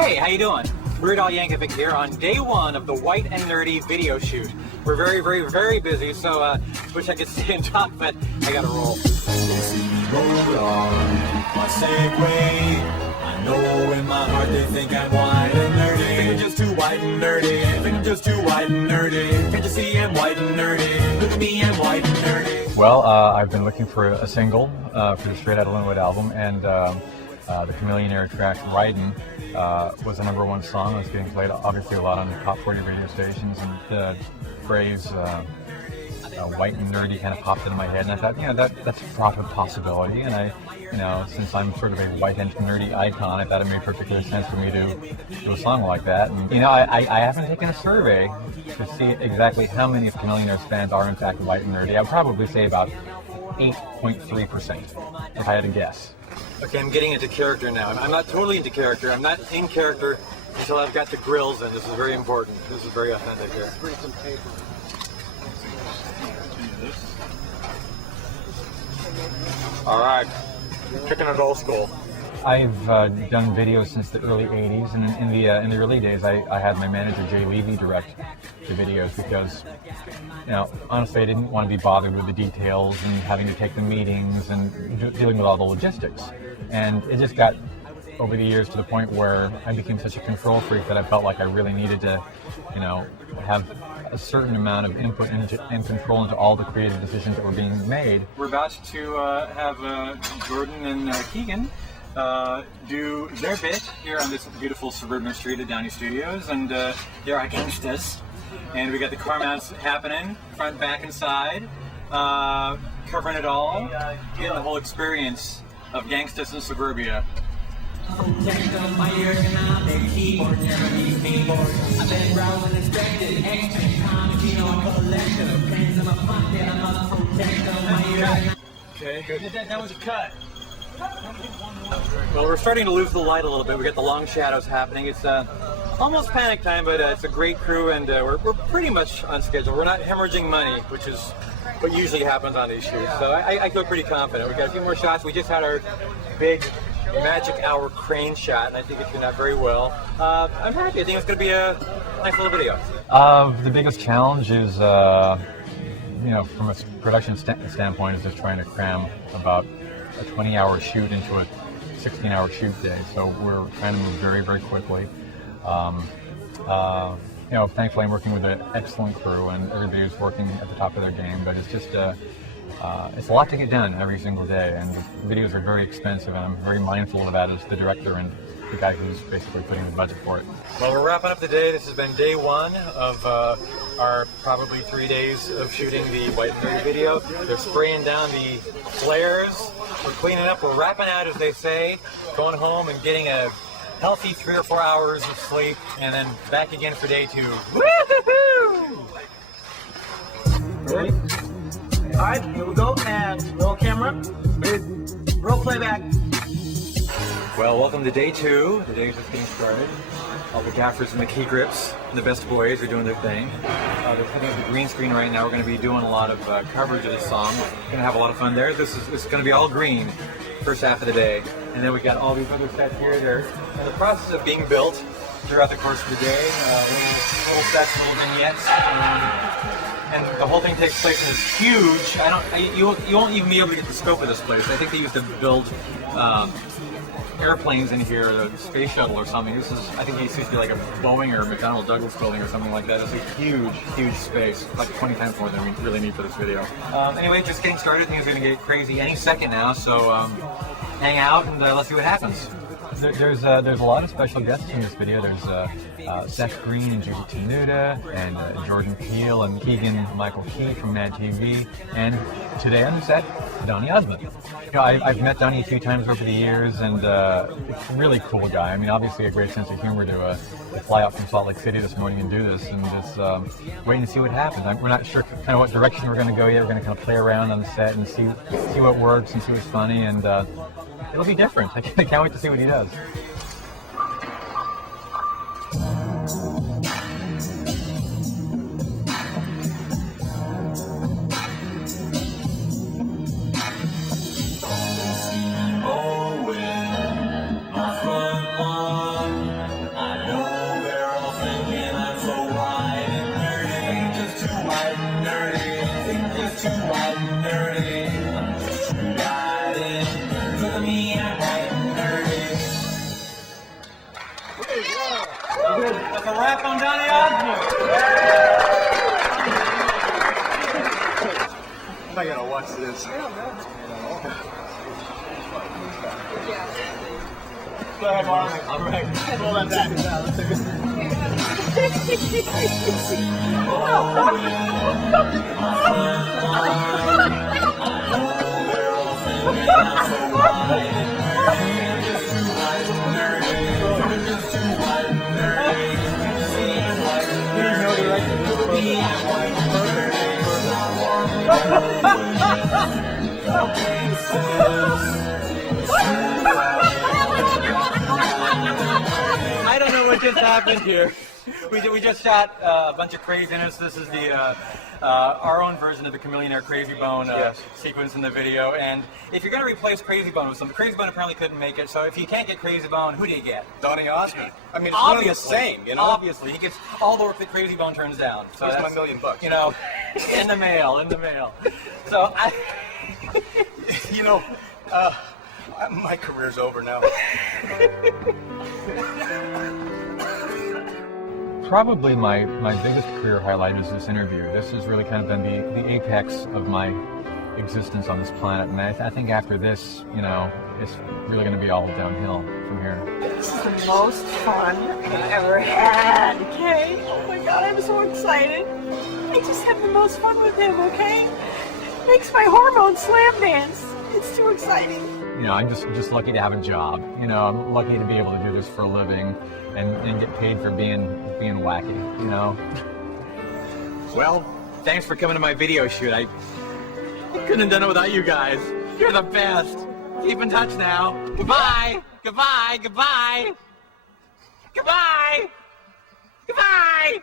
Hey, how you doing? Weird Al Yankovic here on day one of the White and Nerdy video shoot. We're very, very, very busy, so wish I could stay and talk, but I gotta roll. Roll on my Segway. I know in my heart they think I'm white and nerdy. Think I'm just too white and nerdy. Think I'm just too white and nerdy. Can't you see I'm white and nerdy? Look at me, I'm white and nerdy. Well, I've been looking for a single for the Straight Outta Linwood album, and the Chameleonaire track "Ridin'" was the #1 song. It was getting played obviously a lot on the top 40 radio stations, and the phrase "white and nerdy" kind of popped into my head, and I thought, that's a proper possibility. And I, since I'm sort of a white and nerdy icon, I thought it made perfect sense for me to do a song like that. And I haven't taken a survey to see exactly how many of Chameleonaire's fans are in fact white and nerdy. I would probably say about 8.3%, if I had to guess. Okay, I'm getting into character now. I'm not totally into character. I'm not in character until I've got the grills in. This is very important. This is very authentic here. Bring some paper. All right, kicking it old school. I've done videos since the early '80s, and in the early days, I had my manager Jay Levy direct the videos because, honestly, I didn't want to be bothered with the details and having to take the meetings and dealing with all the logistics. And it just got over the years to the point where I became such a control freak that I felt like I really needed to, have a certain amount of input and control into all the creative decisions that were being made. We're about to have Jordan and Keegan do their bit here on this beautiful suburban street at Downey Studios, and they're our gangsters. And we got the car mounts happening, front, back, and side, covering it all, getting the whole experience of gangsters in suburbia. Okay, good. That was a cut. Well, we're starting to lose the light a little bit. We got the long shadows happening. It's almost panic time, but it's a great crew, and we're pretty much on schedule. We're not hemorrhaging money, which is what usually happens on these shoots. So I feel pretty confident. We got a few more shots. We just had our big magic hour crane shot, and I think it turned out very well. I'm happy. I think it's going to be a nice little video. The biggest challenge is, from a production standpoint, is just trying to cram about a 20-hour shoot into a 16-hour shoot day. So we're trying to move very, very quickly. Thankfully I'm working with an excellent crew, and everybody is working at the top of their game, but it's just it's a lot to get done every single day, and the videos are very expensive, and I'm very mindful of that as the director and the guy who's basically putting the budget for it. Well, we're wrapping up the day. This has been day one of our probably 3 days of shooting the White and Nerdy video. They're spraying down the flares. We're cleaning up. We're wrapping out, as they say, going home and getting a healthy 3 or 4 hours of sleep, and then back again for day 2. Woo-hoo-hoo! Ready? All right, here we go, and roll camera. Roll playback. Well, welcome to day 2. The day's just getting started. All the gaffers and the key grips and the best boys are doing their thing. They're putting up the green screen right now. We're going to be doing a lot of coverage of this song. We're going to have a lot of fun there. This is going to be all green first half of the day. And then we got all these other sets here. They're in the process of being built throughout the course of the day. Little sets, little vignettes. And the whole thing takes place in this huge, you won't even be able to get the scope of this place. I think they used to build airplanes in here, a space shuttle or something. I think it used to be like a Boeing or McDonnell Douglas building or something like that. It's a huge, huge space, like 20 times more than we really need for this video. Anyway, just getting started. Things are going to get crazy any second now, so hang out and let's see what happens. There's a lot of special guests in this video. There's Seth Green and Judy Tenuta, and Jordan Peele and Keegan Michael Key from Mad TV, and today on the set, Donny Osmond. I've met Donny a few times over the years, and it's a really cool guy. I mean, obviously a great sense of humor to fly out from Salt Lake City this morning and do this, and just waiting to see what happens. We're not sure kind of what direction we're going to go yet. We're going to kind of play around on the set and see what works and see what's funny, and it'll be different. I can't wait to see what he does. to me, I'm white and nerdy. That's a wrap on Donny Osmond. I gotta watch this. Go ahead, Mark. All right. Roll that I don't know what just happened here. We just shot a bunch of craziness. This is the our own version of the Chameleon Air Crazy Bone sequence in the video. And if you're going to replace Crazy Bone with something, Crazy Bone apparently couldn't make it. So if you can't get Crazy Bone, who do you get? Donny Osmond. I mean, it's one of the same, you know? Obviously, he gets all the work that Crazy Bone turns down. So Here's that's my $1 million. You know, in the mail. So I. You know, my career's over now. Probably my biggest career highlight is this interview. This has really kind of been the apex of my existence on this planet. And I think after this, you know, it's really going to be all downhill from here. This is the most fun I've ever had, okay? Oh my god, I'm so excited. I just have the most fun with him, okay? Makes my hormones slam dance. It's too exciting. You know, I'm just lucky to have a job. You know, I'm lucky to be able to do this for a living and get paid for being wacky, you know? Well, thanks for coming to my video shoot. I couldn't have done it without you guys. You're the best. Keep in touch now. Goodbye. Goodbye. Goodbye. Goodbye. Goodbye.